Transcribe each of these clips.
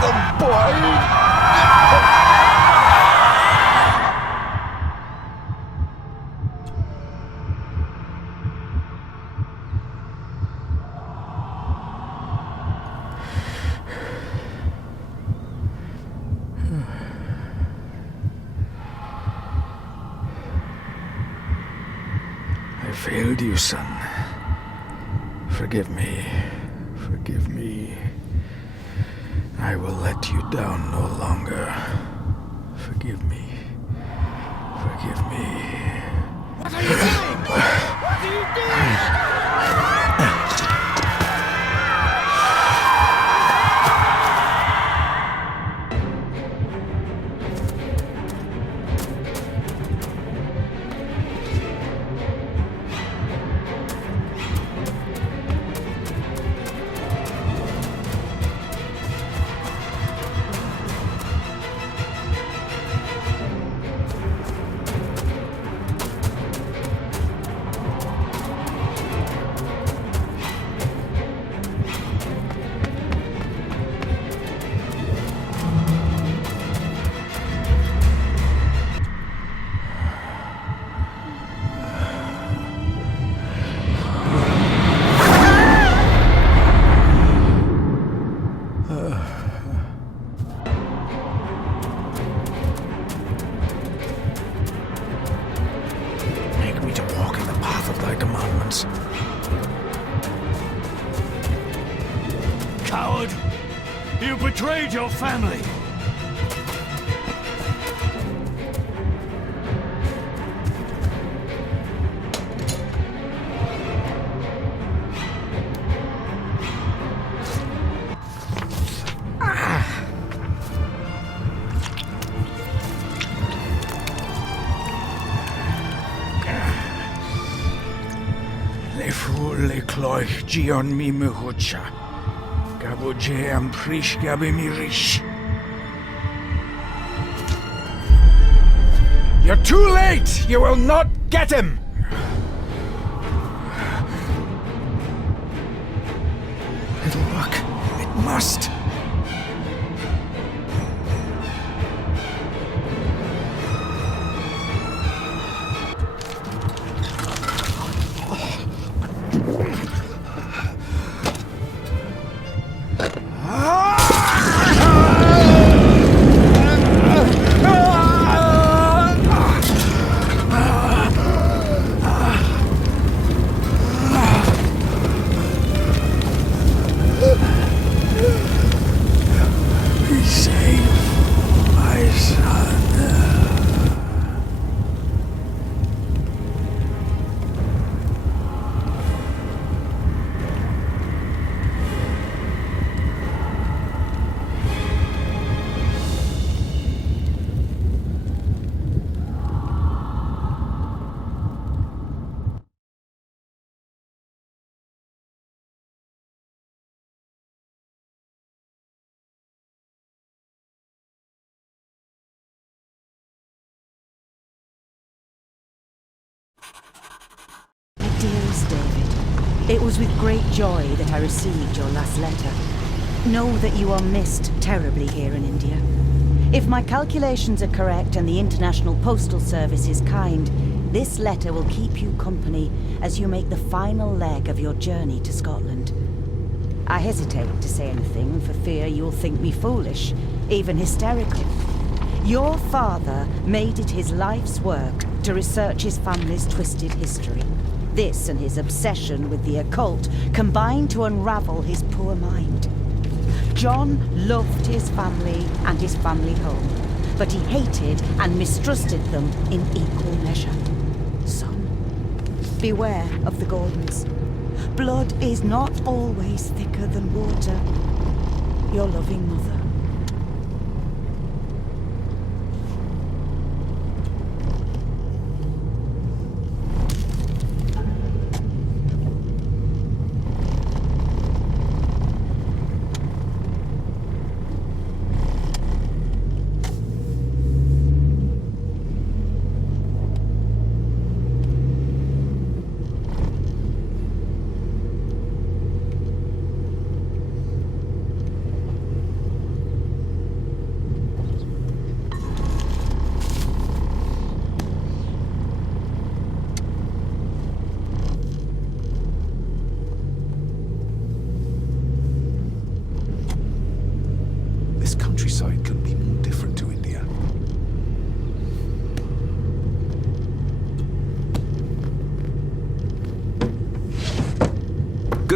got the boy! I failed you, son. Forgive me. Forgive me. I will let you down no longer. Forgive me. Forgive me. What are you doing? What are you doing? Coward! You betrayed your family! Le fu le cloich gion mi mehucha. Gaboje am prish gabe mi rish. You're too late! You will not get him! It'll work. It must. Dearest David, it was with great joy that I received your last letter. Know that you are missed terribly here in India. If my calculations are correct and the International Postal Service is kind, this letter will keep you company as you make the final leg of your journey to Scotland. I hesitate to say anything for fear you'll think me foolish, even hysterical. Your father made it his life's work to research his family's twisted history. This and his obsession with the occult combined to unravel his poor mind. John loved his family and his family home, but he hated and mistrusted them in equal measure. Son, beware of the Gordons. Blood is not always thicker than water. Your loving mother.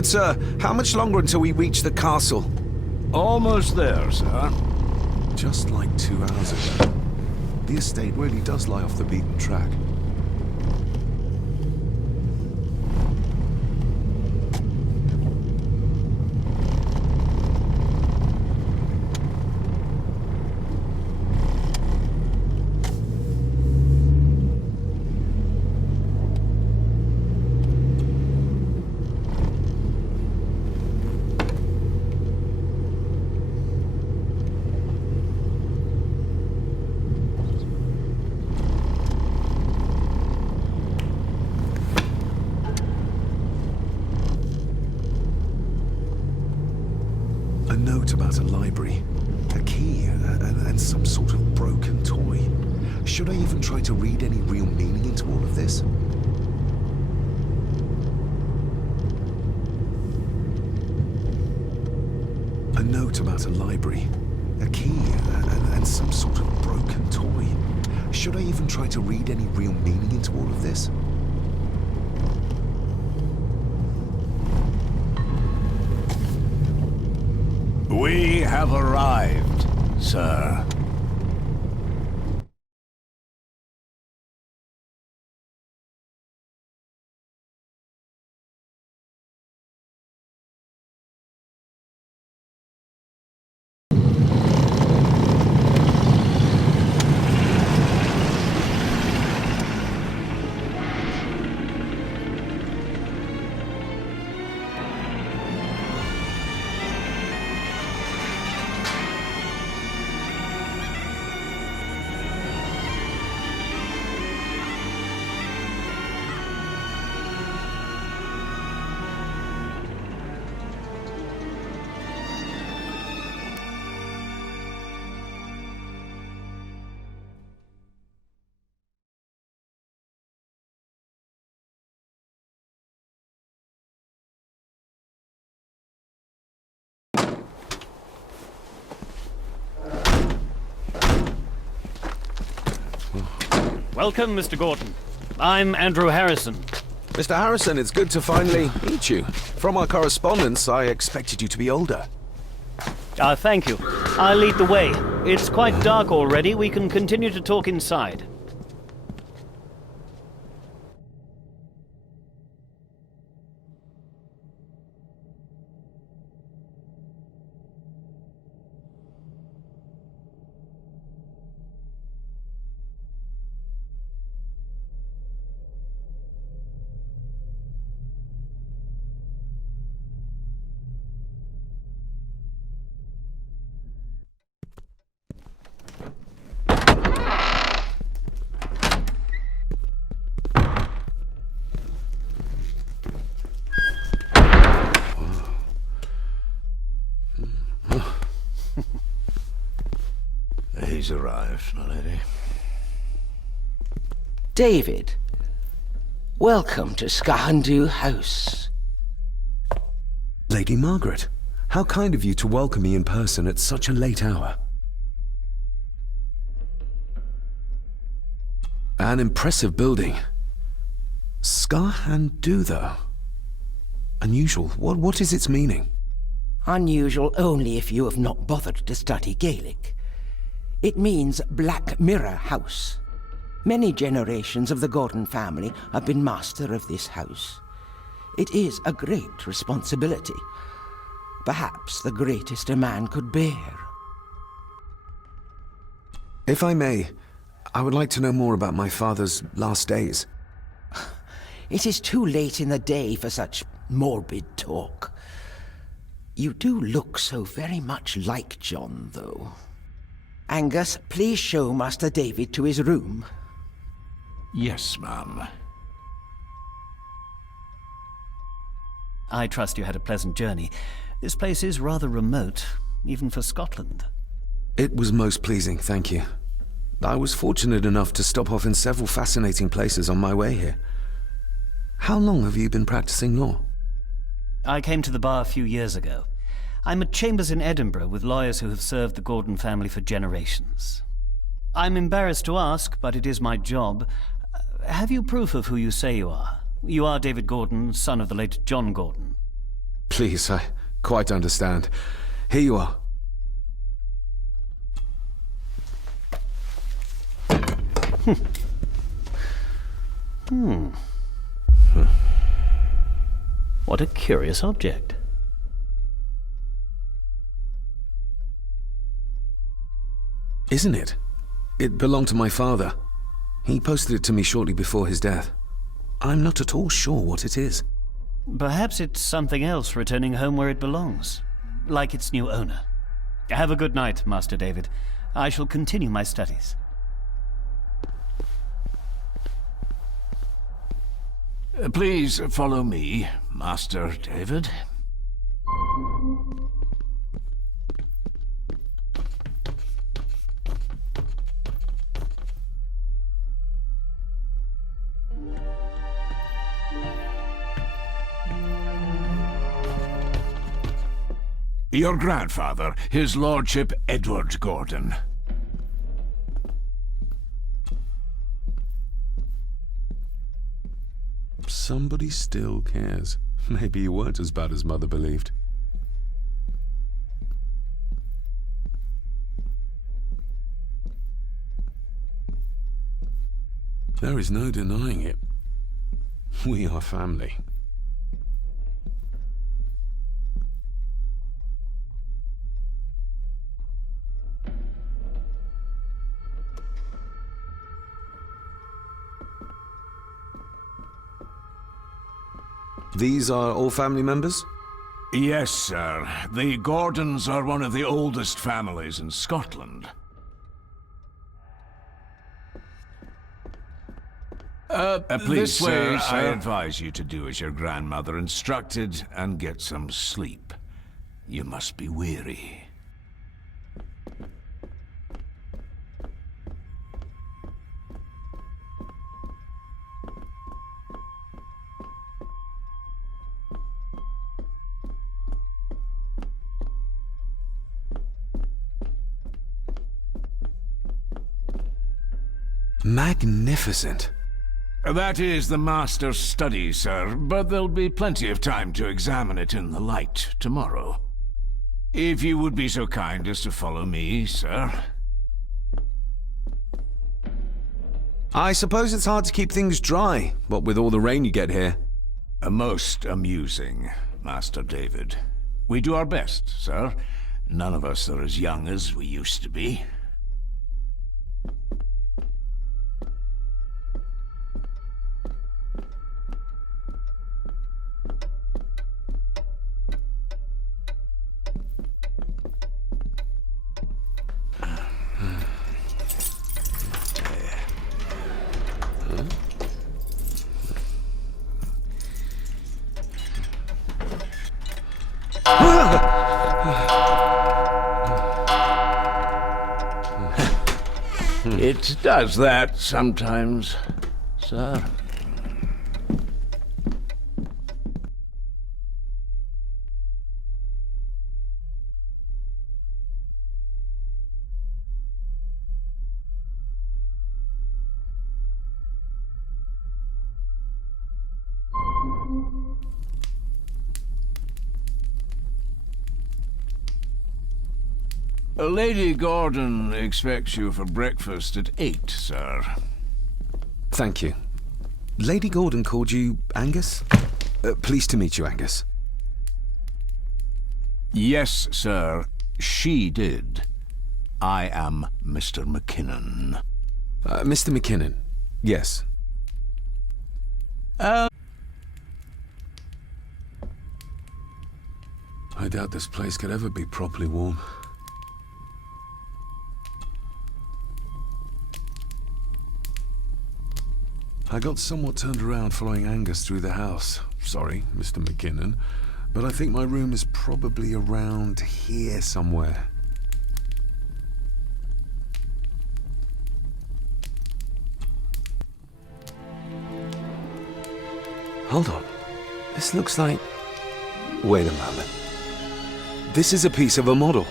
Good sir, how much longer until we reach the castle? Almost there, sir. Just like 2 hours ago. The estate really does lie off the beaten track. A note about a library, a key, and some sort of broken toy. Should I even try to read any real meaning into all of this? A note about a library, a key, and some sort of broken toy. Should I even try to read any real meaning into all of this? We have arrived, sir. Welcome, Mr. Gordon. I'm Andrew Harrison. Mr. Harrison, it's good to finally meet you. From our correspondence, I expected you to be older. Thank you. I'll lead the way. It's quite dark already. We can continue to talk inside. He's arrived, my lady. David, welcome to Skahandu House. Lady Margaret, how kind of you to welcome me in person at such a late hour. An impressive building. Skahandu, though. Unusual. What is its meaning? Unusual only if you have not bothered to study Gaelic. It means Black Mirror House. Many generations of the Gordon family have been master of this house. It is a great responsibility. Perhaps the greatest a man could bear. If I may, I would like to know more about my father's last days. It is too late in the day for such morbid talk. You do look so very much like John, though. Angus, please show Master David to his room. Yes, ma'am. I trust you had a pleasant journey. This place is rather remote, even for Scotland. It was most pleasing, thank you. I was fortunate enough to stop off in several fascinating places on my way here. How long have you been practicing law? I came to the bar a few years ago. I'm at chambers in Edinburgh with lawyers who have served the Gordon family for generations. I'm embarrassed to ask, but it is my job. Have you proof of who you say you are? You are David Gordon, son of the late John Gordon. Please, I quite understand. Here you are. What a curious object. Isn't it? It belonged to my father. He posted it to me shortly before his death. I'm not at all sure what it is. Perhaps it's something else returning home where it belongs, like its new owner. Have a good night, Master David. I shall continue my studies. Please follow me, Master David. Your grandfather, his lordship Edward Gordon. Somebody still cares. Maybe you weren't as bad as Mother believed. There is no denying it. We are family. These are all family members? Yes, sir. The Gordons are one of the oldest families in Scotland. Please, sir, I advise you to do as your grandmother instructed and get some sleep. You must be weary. Magnificent. That is the master's study, sir, but there'll be plenty of time to examine it in the light tomorrow. If you would be so kind as to follow me, sir. I suppose it's hard to keep things dry, what with all the rain you get here. Most amusing, Master David. We do our best, sir. None of us are as young as we used to be. It does that sometimes, sir. Lady Gordon expects you for breakfast at 8, sir. Thank you. Lady Gordon called you Angus? Pleased to meet you, Angus. Yes, sir. She did. I am Mr. McKinnon. Mr. McKinnon. Yes. I doubt this place could ever be properly warm. I got somewhat turned around following Angus through the house. Sorry, Mr. McKinnon, but I think my room is probably around here somewhere. Hold on. This looks like... Wait a moment. This is a piece of a model.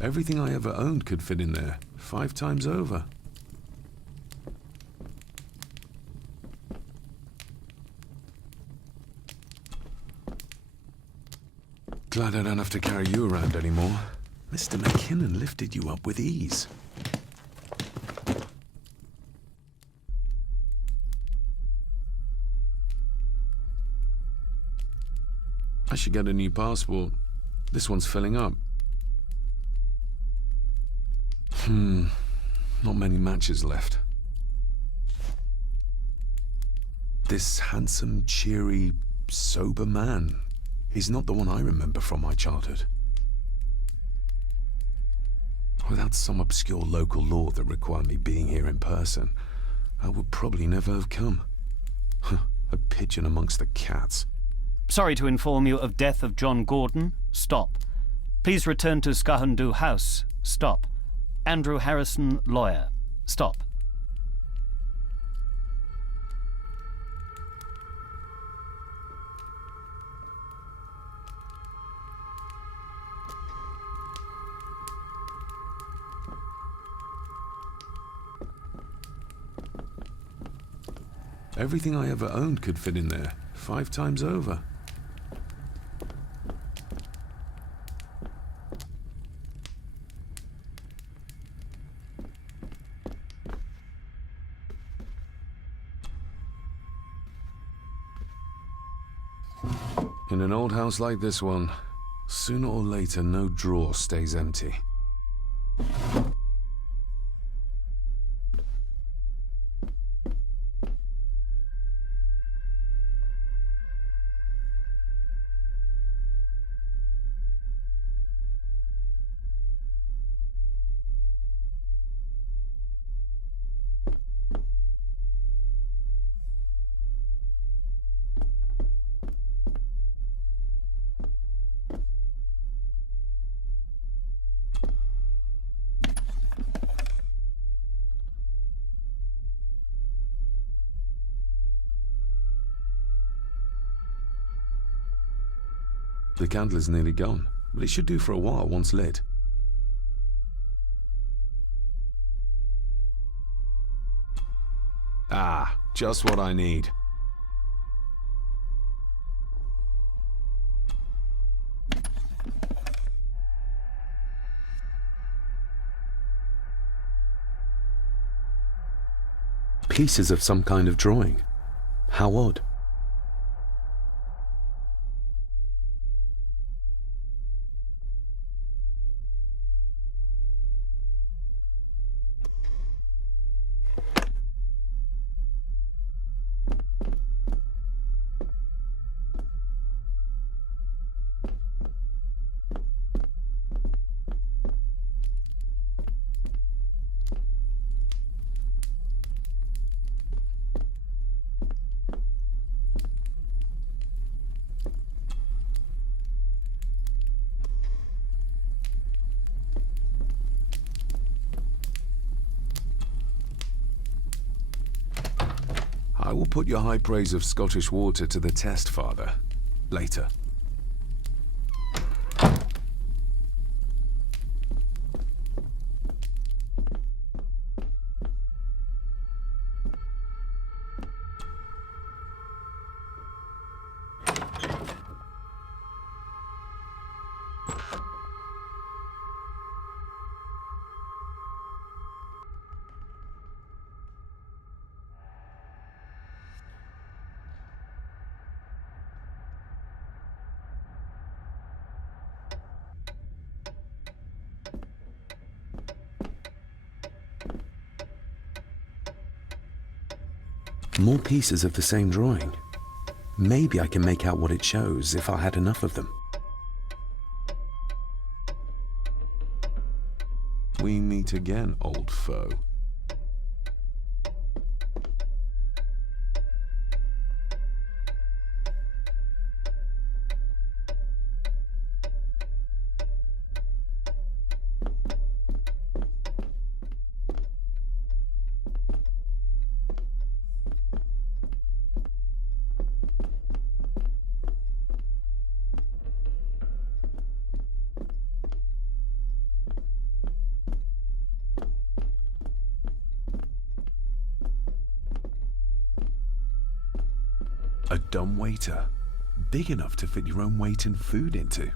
Everything I ever owned could fit in there, 5 times over. Glad I don't have to carry you around anymore. Mr. McKinnon lifted you up with ease. I should get a new passport. This one's filling up. Not many matches left. This handsome, cheery, sober man. He's not the one I remember from my childhood. Without some obscure local law that required me being here in person, I would probably never have come. A pigeon amongst the cats. Sorry to inform you of death of John Gordon. Stop. Please return to Skahundu House. Stop. Andrew Harrison, lawyer. Stop. Everything I ever owned could fit in there, 5 times over. In an old house like this one, sooner or later no drawer stays empty. The candle is nearly gone, but it should do for a while once lit. Ah, just what I need. Pieces of some kind of drawing. How odd. I will put your high praise of Scottish water to the test, Father. Later. More pieces of the same drawing. Maybe I can make out what it shows if I had enough of them. We meet again, old foe. A dumb waiter? Big enough to fit your own weight in food into?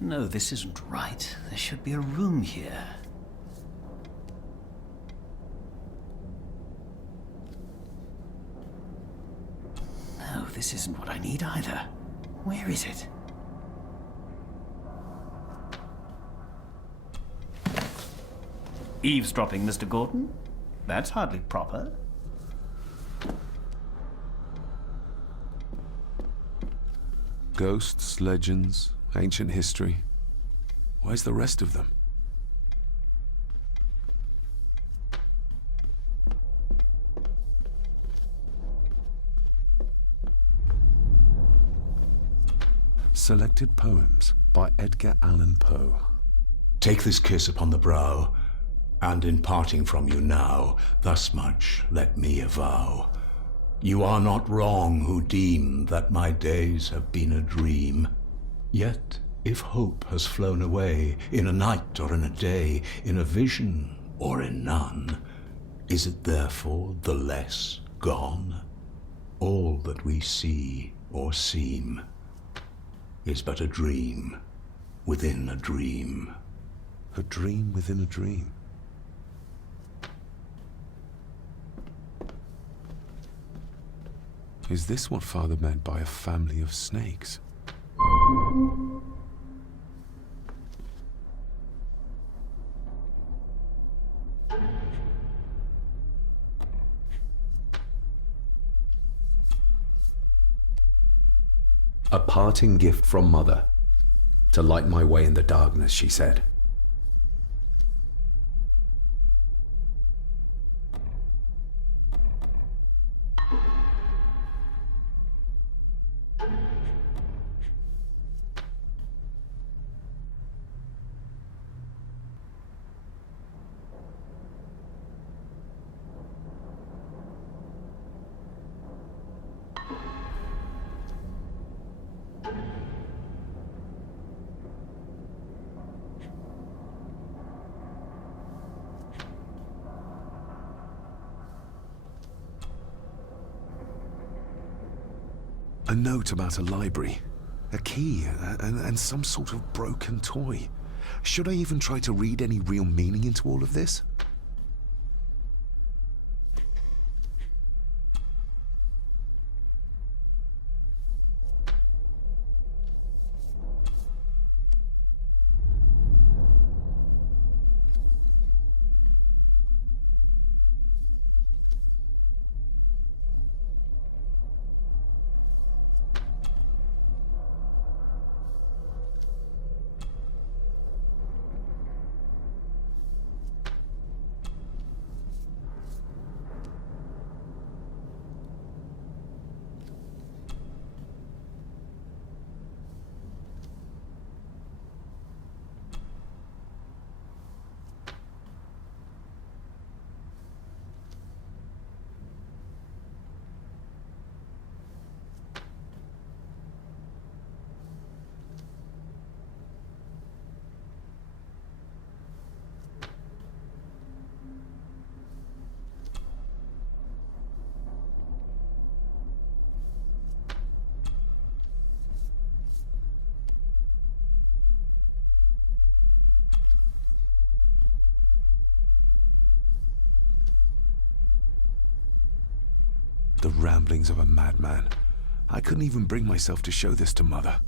No, this isn't right. There should be a room here. No, this isn't what I need either. Where is it? Eavesdropping, Mr. Gordon? That's hardly proper. Ghosts, legends, ancient history. Where's the rest of them? Selected Poems by Edgar Allan Poe. Take this kiss upon the brow, and in parting from you now, thus much let me avow. You are not wrong who deem that my days have been a dream. Yet, if hope has flown away, in a night or in a day, in a vision or in none, is it therefore the less gone? All that we see or seem is but a dream within a dream. A dream within a dream. Is this what Father meant by a family of snakes? A parting gift from Mother. To light my way in the darkness, she said. A note about a library, a key, and some sort of broken toy. Should I even try to read any real meaning into all of this? The ramblings of a madman. I couldn't even bring myself to show this to Mother.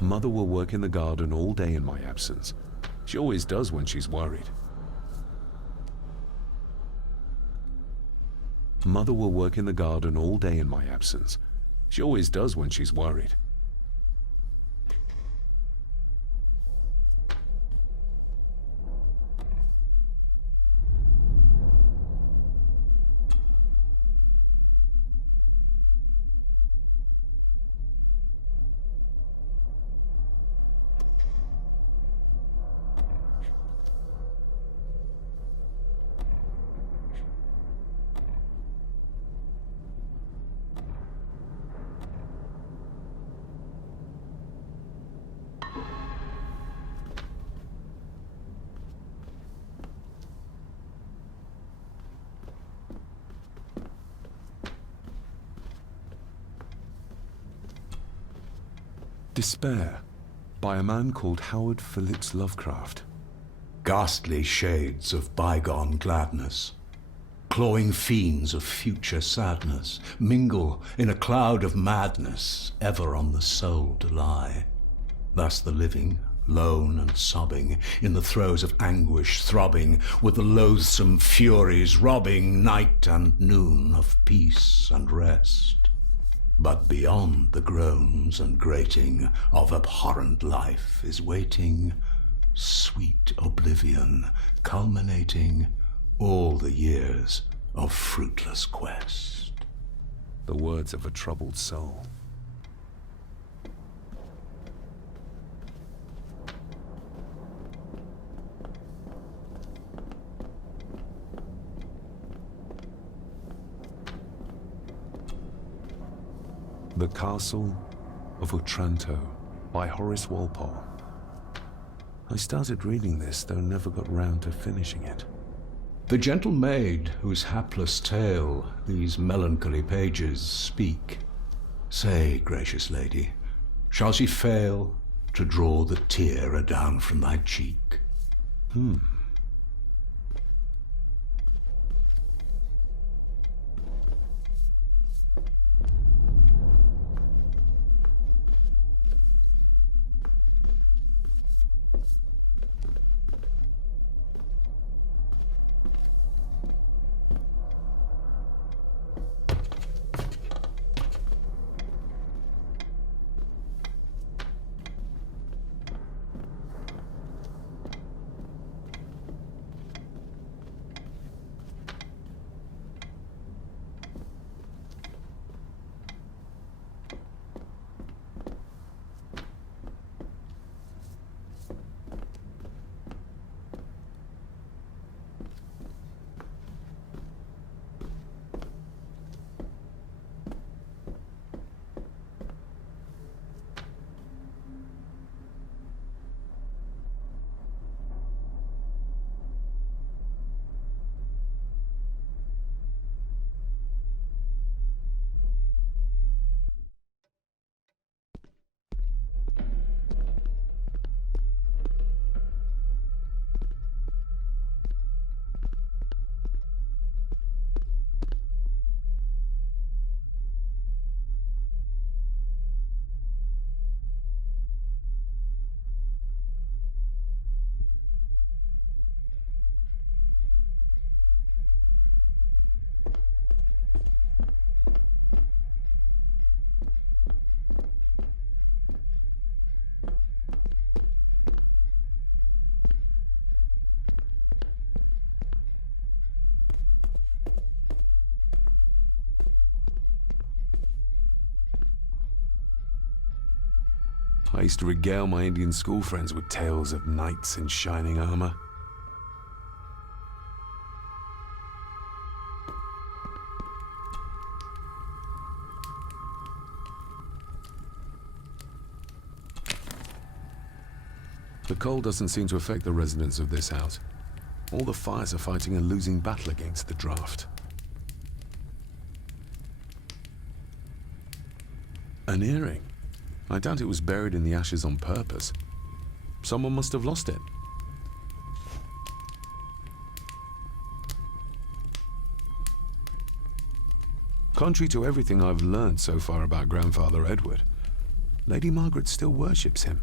Mother will work in the garden all day in my absence. She always does when she's worried. Mother will work in the garden all day in my absence. She always does when she's worried. Despair, by a man called Howard Phillips Lovecraft. Ghastly shades of bygone gladness, clawing fiends of future sadness, mingle in a cloud of madness, ever on the soul to lie. Thus the living, lone and sobbing, in the throes of anguish throbbing, with the loathsome furies robbing night and noon of peace and rest. But beyond the groans and grating of abhorrent life is waiting sweet oblivion, culminating all the years of fruitless quest. The words of a troubled soul. The Castle of Otranto by Horace Walpole. I started reading this, though never got round to finishing it. The gentle maid whose hapless tale these melancholy pages speak, say, gracious lady, shall she fail to draw the tear adown from thy cheek? I used to regale my Indian school friends with tales of knights in shining armor. The cold doesn't seem to affect the residents of this house. All the fires are fighting a losing battle against the draft. An earring. I doubt it was buried in the ashes on purpose. Someone must have lost it. Contrary to everything I've learned so far about Grandfather Edward, Lady Margaret still worships him.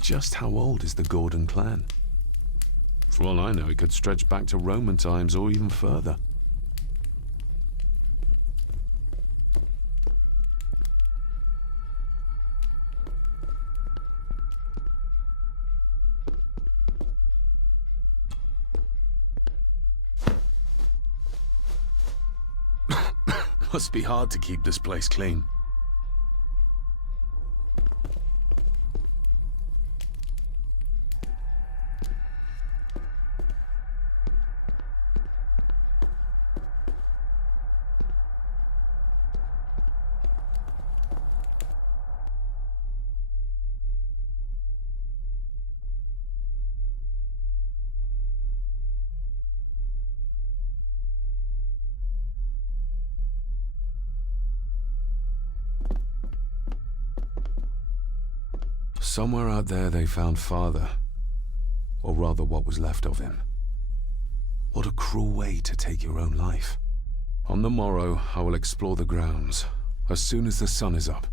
Just how old is the Gordon clan? For all I know, it could stretch back to Roman times or even further. Must be hard to keep this place clean. Somewhere out there they found Father. Or rather what was left of him. What a cruel way to take your own life. On the morrow, I will explore the grounds, as soon as the sun is up.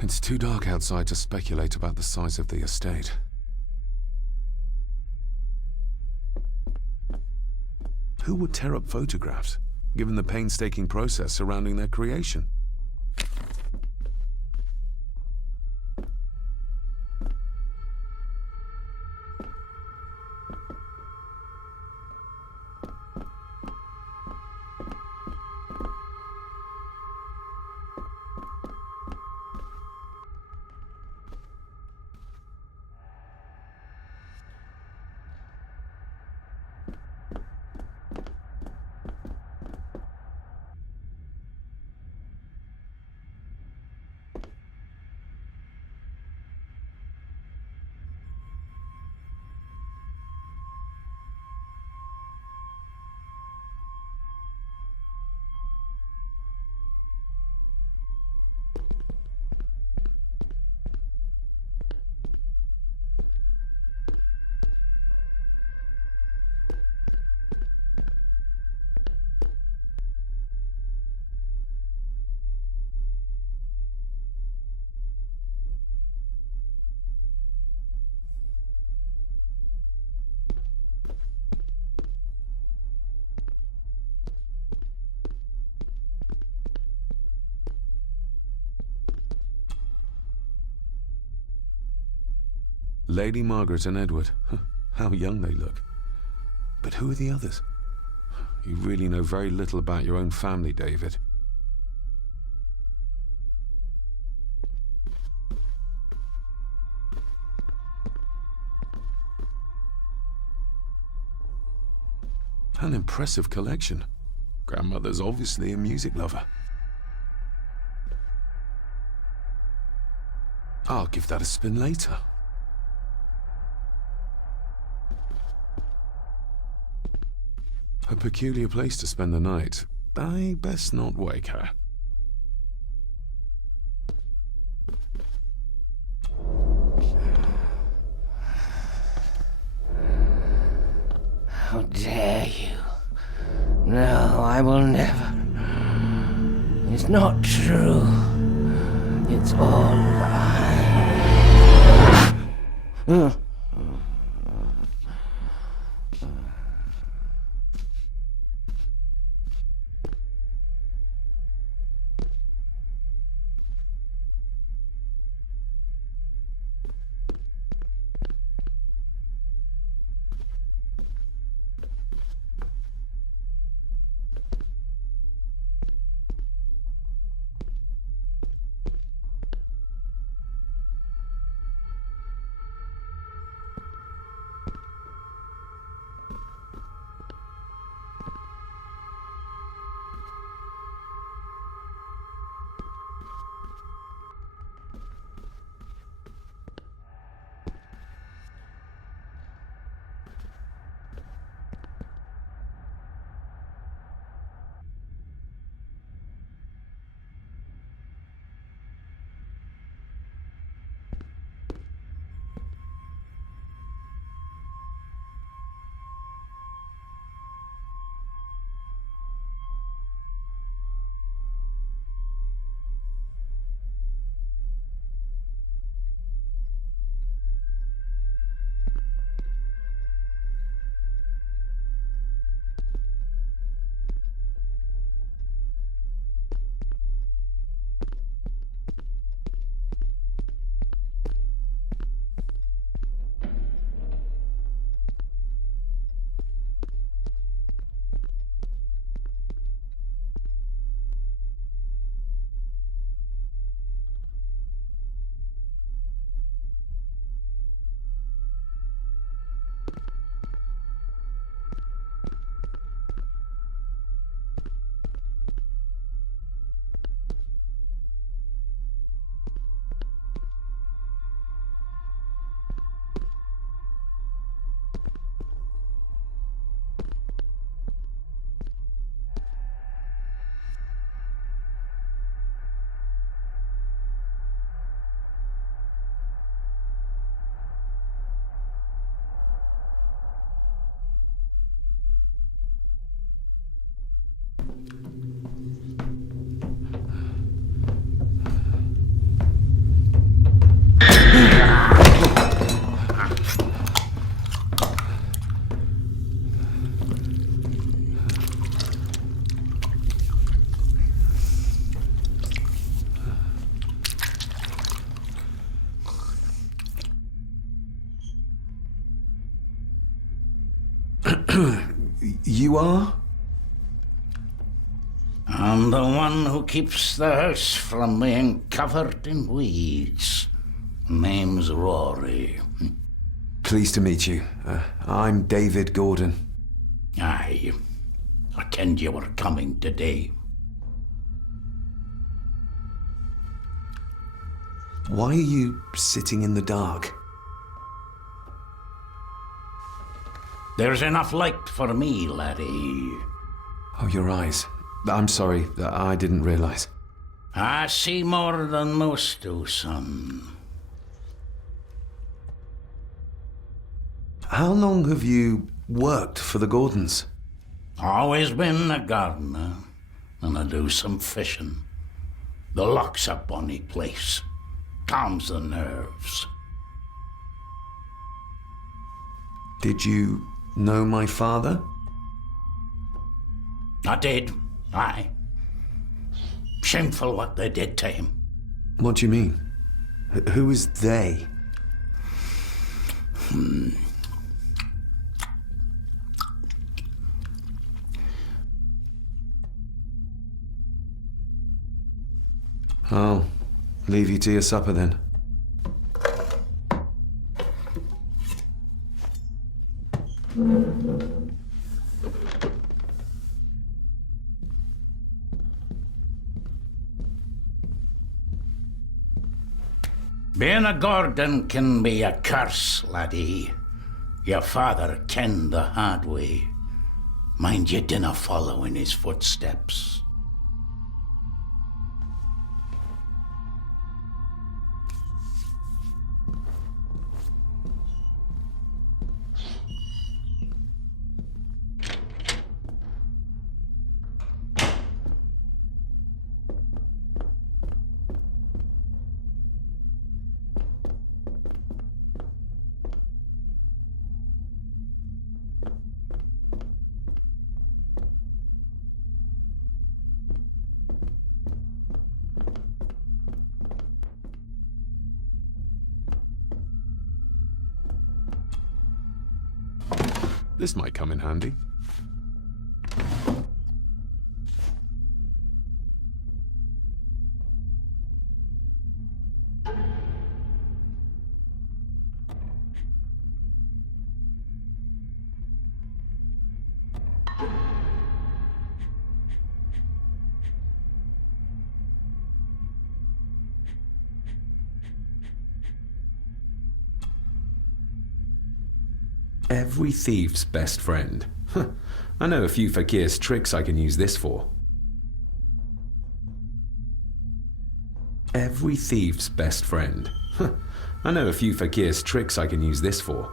It's too dark outside to speculate about the size of the estate. Who would tear up photographs, given the painstaking process surrounding their creation? Lady Margaret and Edward. How young they look. But who are the others? You really know very little about your own family, David. An impressive collection. Grandmother's obviously a music lover. I'll give that a spin later. A peculiar place to spend the night. I best not wake her. How dare you? No, I will never. It's not true. It's all lie. you are? I'm the one who keeps the house from being covered in weeds. Name's Rory. Pleased to meet you. I'm David Gordon. Aye. I kenned you were coming today. Why are you sitting in the dark? There's enough light for me, laddie. Oh, your eyes. I'm sorry, I didn't realize. I see more than most do, son. How long have you worked for the Gordons? Always been a gardener, and I do some fishing. The loch's a bonny place. Calms the nerves. Did you know my father? I did, aye. Shameful what they did to him. What do you mean? Who is they? I'll leave you to your supper then. Being a Gordon can be a curse, laddie. Your father kenned the hard way. Mind you dinna follow in his footsteps. This might come in handy. Every thief's best friend. I know a few fakir's tricks I can use this for. Every thief's best friend. I know a few fakir's tricks I can use this for.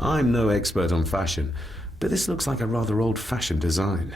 I'm no expert on fashion, but this looks like a rather old-fashioned design.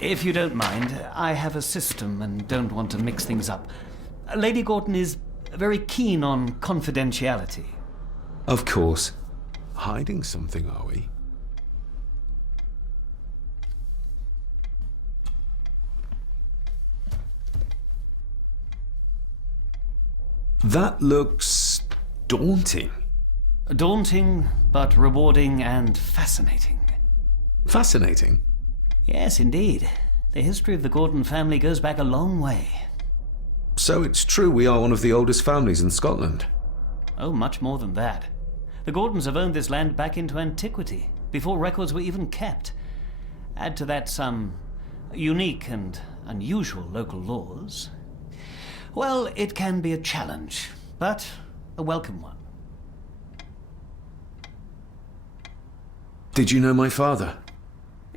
If you don't mind, I have a system and don't want to mix things up. Lady Gordon is very keen on confidentiality. Of course. Hiding something, are we? That looks daunting. Daunting, but rewarding and fascinating. Fascinating? Yes, indeed. The history of the Gordon family goes back a long way. So it's true we are one of the oldest families in Scotland? Oh, much more than that. The Gordons have owned this land back into antiquity, before records were even kept. Add to that some unique and unusual local laws. Well, it can be a challenge, but a welcome one. Did you know my father?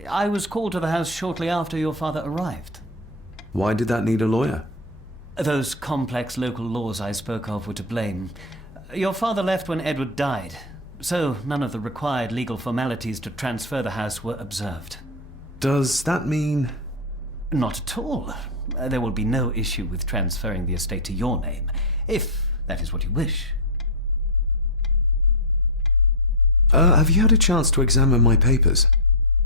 I was called to the house shortly after your father arrived. Why did that need a lawyer? Those complex local laws I spoke of were to blame. Your father left when Edward died, so none of the required legal formalities to transfer the house were observed. Does that mean... Not at all. There will be no issue with transferring the estate to your name, if that is what you wish. Have you had a chance to examine my papers?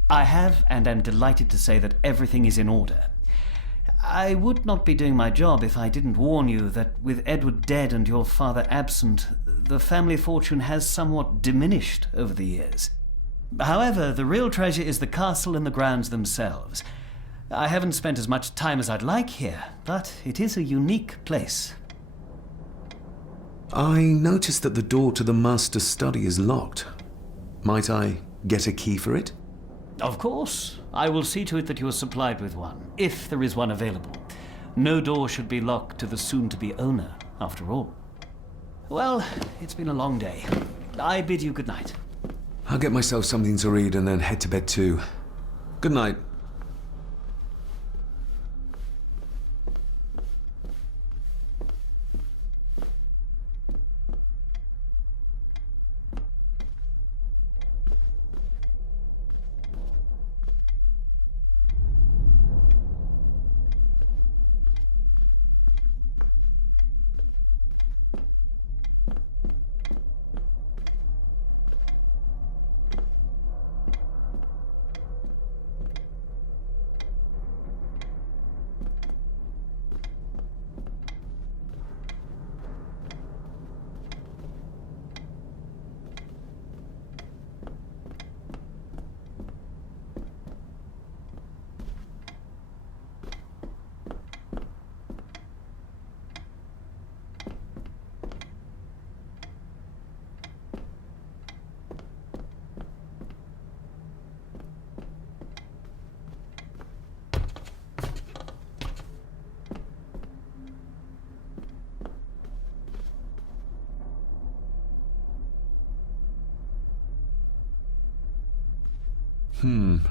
I have, and am delighted to say that everything is in order. I would not be doing my job if I didn't warn you that with Edward dead and your father absent, the family fortune has somewhat diminished over the years. However, the real treasure is the castle and the grounds themselves. I haven't spent as much time as I'd like here, but it is a unique place. I noticed that the door to the master's study is locked. Might I get a key for it? Of course. I will see to it that you are supplied with one, if there is one available. No door should be locked to the soon-to-be owner, after all. Well, it's been a long day. I bid you good night. I'll get myself something to read and then head to bed too. Good night.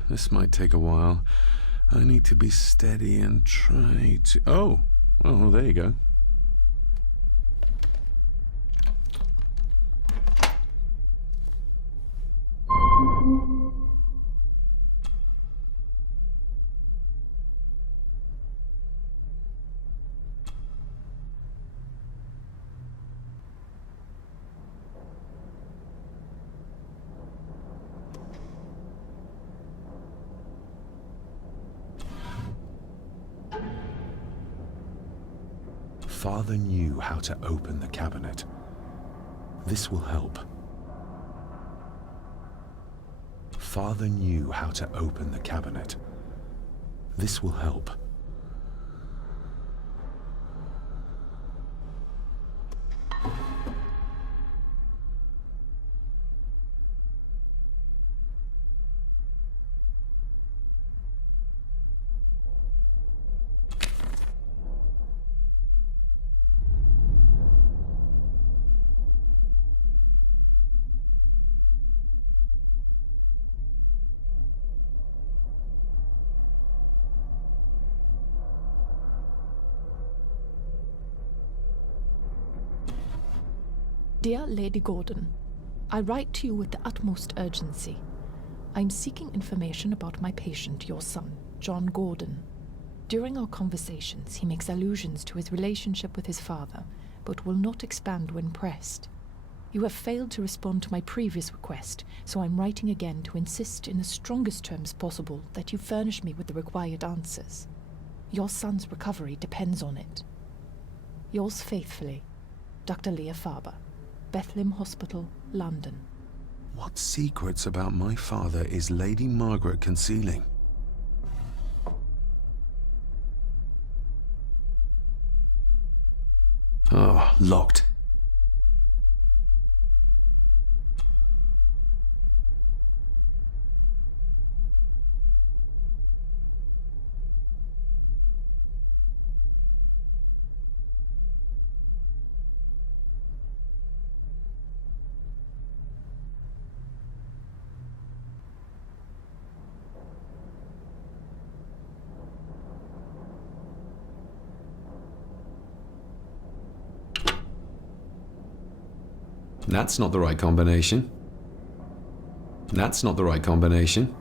This might take a while. I need to be steady and try to... Oh, well, there you go. Father knew how to open the cabinet. This will help. Father knew how to open the cabinet. This will help. Dear Lady Gordon, I write to you with the utmost urgency. I'm seeking information about my patient, your son, John Gordon. During our conversations, he makes allusions to his relationship with his father, but will not expand when pressed. You have failed to respond to my previous request, so I'm writing again to insist in the strongest terms possible that you furnish me with the required answers. Your son's recovery depends on it. Yours faithfully, Dr. Leah Farber, Bethlehem Hospital, London. What secrets about my father is Lady Margaret concealing? Oh, locked. That's not the right combination. That's not the right combination.